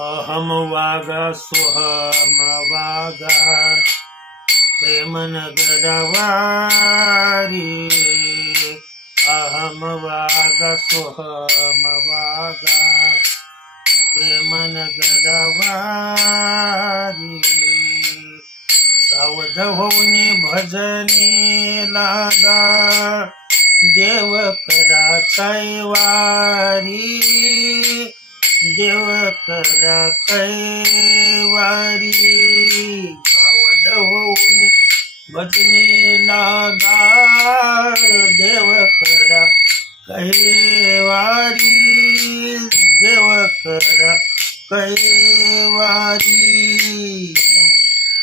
अहम वागा सोहम वागा प्रेमनगरवारी अहम वागा सोहम वागा प्रेमनगरवारी सावध होऊन भजनी लागा देव करा कैवारी देव करा कैवारी सावध होऊन भजनी लागा देव करा कैवारी देव करा कैवारी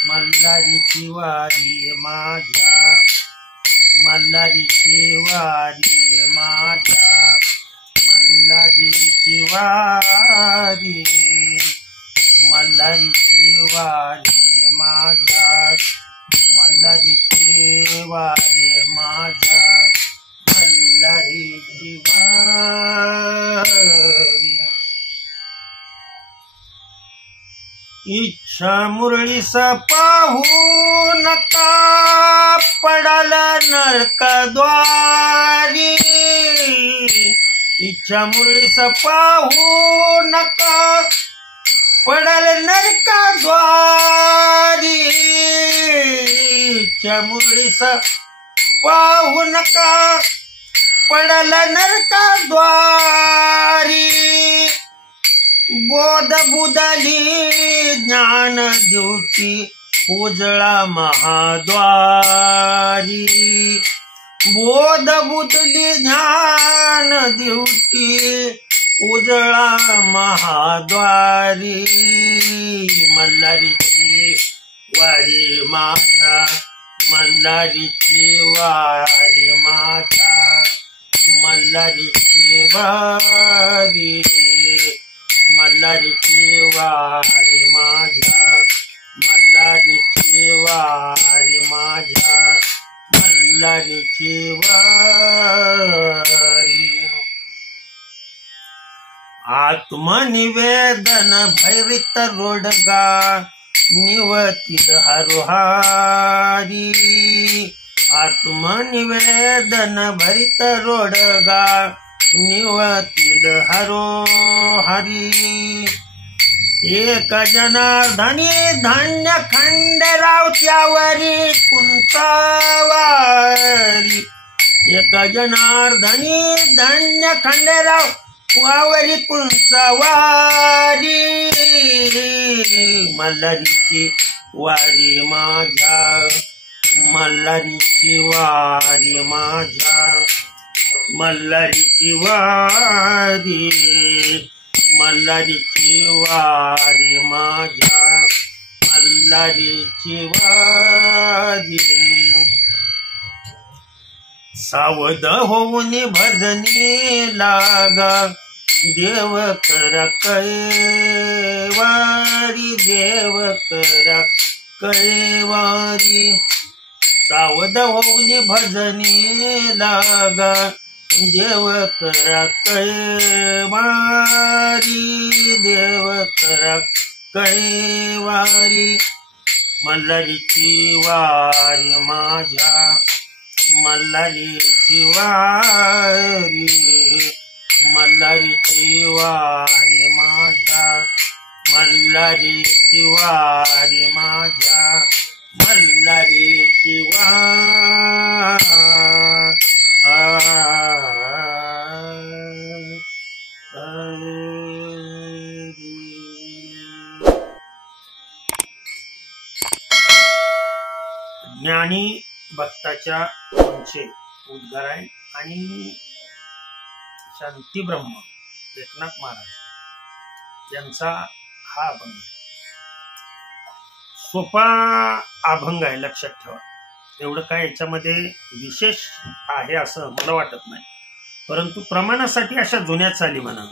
मल्हारीची वारी माझ्या मल्हारीची वारी माझ्या मल्हारीची वारी मल्हारीची वारी माझ्या मल्हारीची वारी माझ्या मल्हारीची वारी इच्छा मुरळीस पाहू नका पडाल नरकद्वारी इच्छा मुरळीस पाहू नका पडाल नरकद्वारी इच्छा मुरळीस पाहू नका पडाल नरकद्वारी बोध बुदली ज्ञान द्युती उजळा महाद्वारी बोध बुदली ज्ञान द्युती उजळा महाद्वारी मल्हारीची वारी माझ्या मल्हारीची वारी माझ्या मल्हारीची वारी मल्हारीची वारी माझ्या मल्हारीची वारी माझ्या मल्हारीची वारी आत्मनिवेदन भैरित रोडगा निवतील हरुहारी आत्मनिवेदन भरित रोडगा निवतील हरोहरी एक जनार्दनी धान्य खंडराव त्यावरी कुंचावारी एक जनार्दनी धान्य खंडराव वावरी कुंचावारी मल्हारीची वारी माझ्या मल्हारीची वारी माझ्या मल्हारीची वारी मल्हारीची वारी माझ्या मल्हारीची वारी सावध होऊन भजनी लागा देव करा कैवारी देव करा कैवारी सावध होऊन भजनी लागा देव करा कैवारी देव करा कैवारी मल्हारीची वारी माझ्या मल्हारीची वारी मल्हारीची वारी माझ्या मल्हारीची वारी माझ्या मल्हारीची ज्ञानी भक्ताच्या उंचे उद्गार आहे आणि शांती ब्रह्म एकनाथ महाराज यांचा हा अभंग आहे. सोपा अभंग आहे, लक्षात ठेवा. एवढं काय याच्यामध्ये विशेष आहे असं मला वाटत नाही, परंतु प्रमाणासाठी अशा जुन्या चाली म्हणा.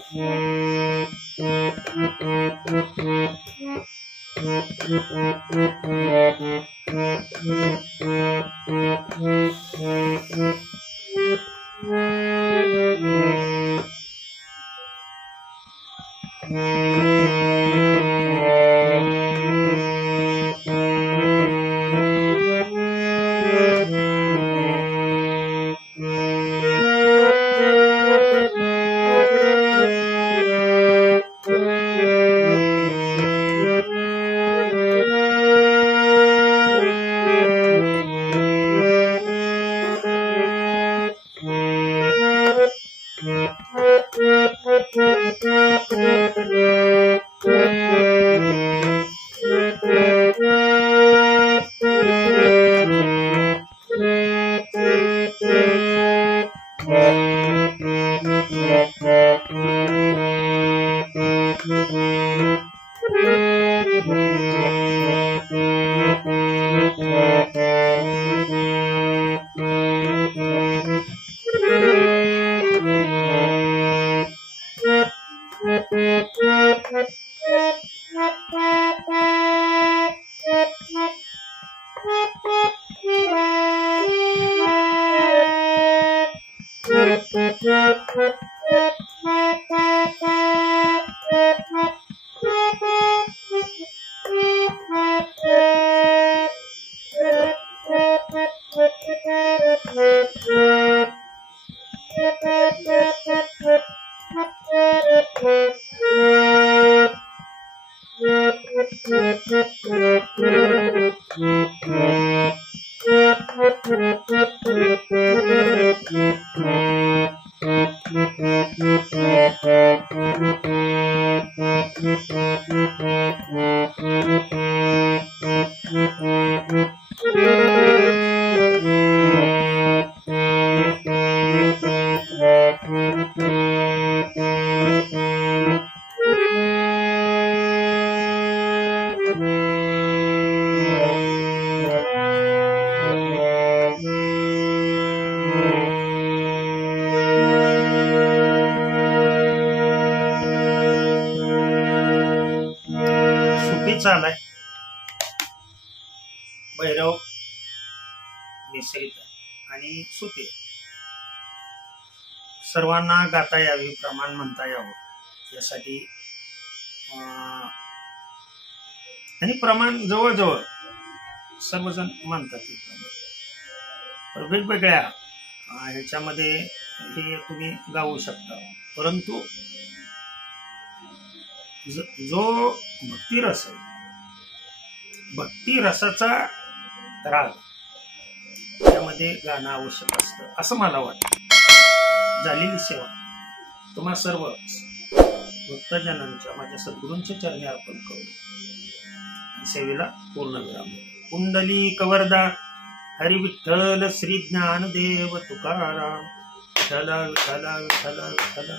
आलाय भैरव मिश्रित आणि सुते सर्वांना गाता यावी, प्रमाण म्हणता यावं यासाठी आणि प्रमाण जवळजवळ सर्वजण म्हणतात ते प्रमाण वेगवेगळ्या ह्याच्यामध्ये हे तुम्ही गाऊ शकता, परंतु जो भक्तिरस आहे, भक्ती रसाचा राग त्यामध्ये गाणं आवश्यक असतं असं मला वाटतं। झालेली सेवा तुम्हा सर्व भक्तजनांच्या माझ्या सद्गुरूंच्या चरणी अर्पण करू, सेवेला पूर्ण विराम। कुंडली कवरदा हरी विठ्ठल श्री ज्ञानदेव तुकाराम, विठ्ठल विठ्ठल विठ्ठल विठ्ठल।